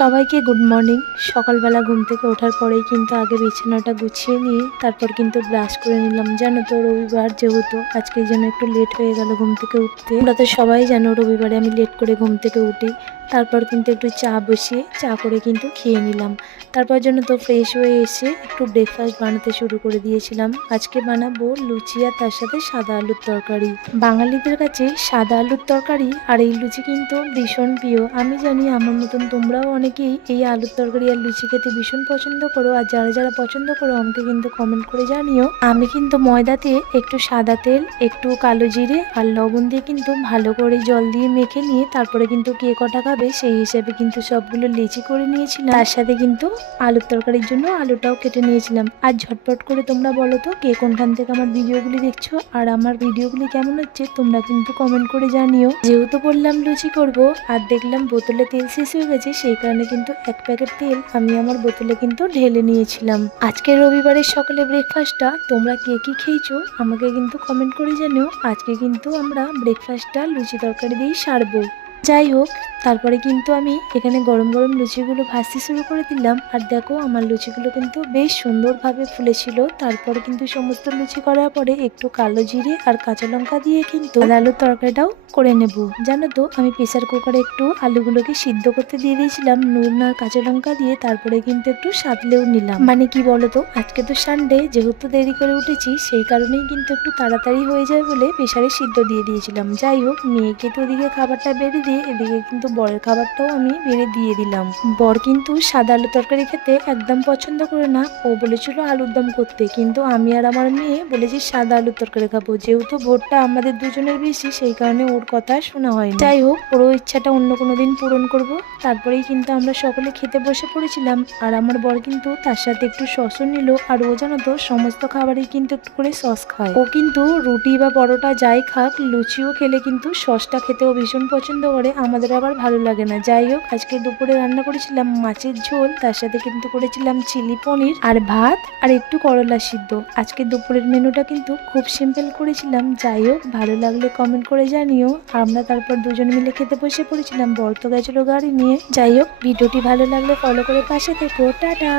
সবাইকে good morning. সকালবেলা ঘুম থেকে ওঠার পরেই কিন্তু আগে বিছানাটা গুছিয়ে নিয়ে তারপর কিন্তু ব্রাশ করে নিলাম। জানো তো রবিবার যেহেতু আজকে যেন একটু লেট হয়ে গেল ঘুম থেকে উঠতে। তোমরা তো সবাই জানো রবিবারে আমি লেট করে ঘুম থেকে উঠি। তারপর কিন্তু একটু চা বসিয়ে চা করে কিন্তু খেয়ে নিলাম। তারপর জন্য তো ফ্রেশ হয়ে এসে একটু ব্রেকফাস্ট বানাতে শুরু করে দিয়েছিলাম। আজকে বানাবো লুচি আর তার সাথে সাদা আলুর তরকারি। বাঙালিদের কাছে সাদা আলুর তরকারি আর এই লুচি কিন্তু ভীষণ প্রিয়। আমি জানি আমার মতন তোমরাও অনেকেই এই আলুর তরকারি আর লুচি খেতে ভীষণ পছন্দ করো। আর যারা যারা পছন্দ করো আমাকে কিন্তু কমেন্ট করে জানিও। আমি কিন্তু ময়দাতে একটু সাদা তেল, একটু কালো জিরে আর লবণ দিয়ে কিন্তু ভালো করে জল দিয়ে মেখে নিয়ে তারপরে কিন্তু কে কটা খাবে সেই হিসেবে কিন্তু সবগুলো লেচি করে নিয়েছিলাম। তার সাথে কিন্তু আলুর তরকারির জন্য আলুটাও কেটে নিয়েছিলাম। আর ঝটপট করে তোমরা বলো তো কে কোনখান থেকে আমার ভিডিওগুলি দেখছো আর আমার ভিডিওগুলি কেমন হচ্ছে তোমরা কিন্তু কমেন্ট করে জানিও। যেহেতু বললাম লুচি করব আর দেখলাম বোতলে তেল শেষ হয়ে গেছে, সেই কারণে কিন্তু এক প্যাকেট তেল আমি আমার বোতলে কিন্তু ঢেলে নিয়েছিলাম। আজকে রবিবারের সকালে ব্রেকফাস্টটা তোমরা কে কি খেয়েছো আমাকে কিন্তু কমেন্ট করে জানিও। আজকে কিন্তু আমরা ব্রেকফাস্টটা লুচি তরকারি দিয়েই সারবো। যাই হোক, তারপরে কিন্তু আমি এখানে গরম গরম লুচিগুলো ভাজতে শুরু করে দিলাম। আর দেখো আমার লুচিগুলো কিন্তু বেশ সুন্দরভাবে ফুলেছিল। তারপরে কিন্তু সমস্ত লুচি করার পরে একটু কালো জিরে আর কাঁচা লঙ্কা দিয়ে কিন্তু আলুর তরকারিটাও করে নেব। জানো তো আমি প্রেসার কুকারে একটু আলুগুলোকে সিদ্ধ করতে দিয়ে দিয়েছিলাম নুন আর কাঁচা লঙ্কা দিয়ে। তারপরে কিন্তু একটু সাঁতলেও নিলাম। মানে কি বলতো, আজকে তো সানডে, যেহেতু দেরি করে উঠেছি সেই কারণেই কিন্তু একটু তাড়াতাড়ি হয়ে যায় বলে প্রেসারে সিদ্ধ দিয়ে দিয়েছিলাম। যাই হোক, মেয়েকে তো ওদিকে খাবারটা বেড়ে দিয়ে এদিকে কিন্তু বরের খাবারটাও আমি বেড়ে দিয়ে দিলাম। বর কিন্তু সাদা আলু তরকারি খেতে একদম পছন্দ করে না। ও বলেছিল আলুর দম করতে, কিন্তু আমি আর আমার মেয়ে বলেছি সাদা আলুর তরকারি খাবো। যেহেতু ভোরটা আমাদের দুজনের বেশি সেই কারণে ওর কথা শোনা হয়নি। যাই হোক, ওর ইচ্ছাটা অন্য কোনো দিন পূরণ করব। তারপরেই কিন্তু আমরা সকলে খেতে বসে পড়েছিলাম। আর আমার বর কিন্তু তার সাথে একটু সসও নিল। আর ও জানো তো সমস্ত খাবারই কিন্তু একটু করে সস খায়। ও কিন্তু রুটি বা পরোটা যাই খাক, লুচিও খেলে কিন্তু সসটা খেতেও ভীষণ পছন্দ করে। আমাদের আবার ভালো লাগে না। যাই হোক, আজকে দুপুরে রান্না করেছিলাম মাছের ঝোল, তার সাথে কিন্তু করেছিলাম চিলি পনির আর ভাত আর একটু করলা সিদ্ধ। আজকে দুপুরের মেনুটা কিন্তু খুব সিম্পল করেছিলাম। যাই হোক, ভালো লাগলে কমেন্ট করে জানিও। আমরা তারপর দুজন মিলে খেতে বসে পড়েছিলাম। বর তো গেছিল গাড়ি নিয়ে। যাই হোক, ভিডিওটি ভালো লাগলে ফলো করে পাশে থেকো। টাটা।